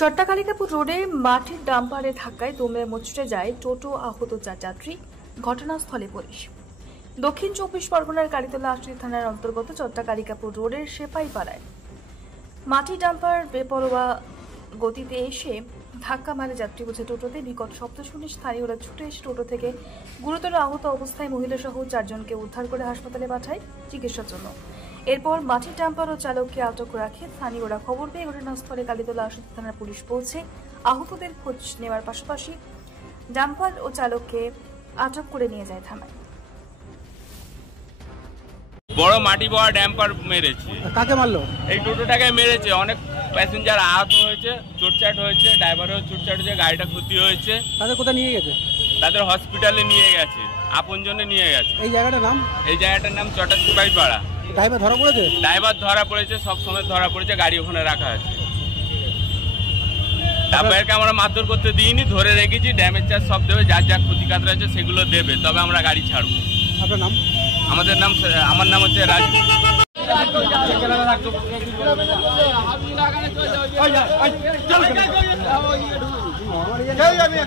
চট্টকালিকাপুর রোডে মাটির ডাম্পারে ধাক্কায় দমে মুচড়ে যায় টোটো, আহত 4 যাত্রী। ঘটনাস্থলে পুলিশ। দক্ষিণ 24 পরগনার কালীতলা আশুলি থানার অন্তর্গত চট্টকালিকাপুর রোডের সেপাইপাড়ায় মাটির ডাম্পার বেপরোয়া গতিতে এসে ধাক্কা মারে যাত্রীবোঝাই টোটোতে। বিকট শব্দ শুনে স্থানীয়রা ছুটে এসে টোটো থেকে গুরুতর আহত অবস্থায় মহিলাসহ 4 জনকে উদ্ধার করে হাসপাতালে পাঠায় চিকিৎসার জন্য। এরপর মাটির ডাম্পার ও চালককে আটক রাখে স্থানীয়রা। খবর পেয়ে ঘটনাস্থলে কালীতলা আশুলি থানার পুলিশ পৌঁছে আহতদের খোঁজ নেওয়ার পাশাপাশি ডাম্পার ও চালককে আটক করে নিয়ে যায় থানায়। বড় মাটি বড় ড্যাম্পার মেরেছে। কাকে মারলো? এই টোটোটাকে মেরেছে। অনেক প্যাসেঞ্জার আহত হয়েছে, চোটচাট হয়েছে, ড্রাইভারেরও চোটচাট হয়েছে, গাড়িটা ক্ষতি হয়েছে। তাদের কোথায় নিয়ে গেছে? তাদের হসপিটালে নিয়ে গেছে, আপনজনে নিয়ে গেছে। এই জায়গাটার নাম? এই জায়গাটার নাম চট্টকালিকাপুর। ড্রাইভার ধরা পড়েছে? ড্রাইভার ধরা পড়েছে, সব সময় ধরা পড়েছে, গাড়ি ওখানে রাখা আছে। ড্রাইভারকে আমরা মারধর করতে দিইনি, ধরে রেখেছি। ড্যামেজ চার্জ সব দেবে, যার যা ক্ষতিকাত আছে সেগুলো দেবে, তবে আমরা গাড়ি ছাড়বো। আপনার নাম? আমার নাম হচ্ছে রাজু। আমি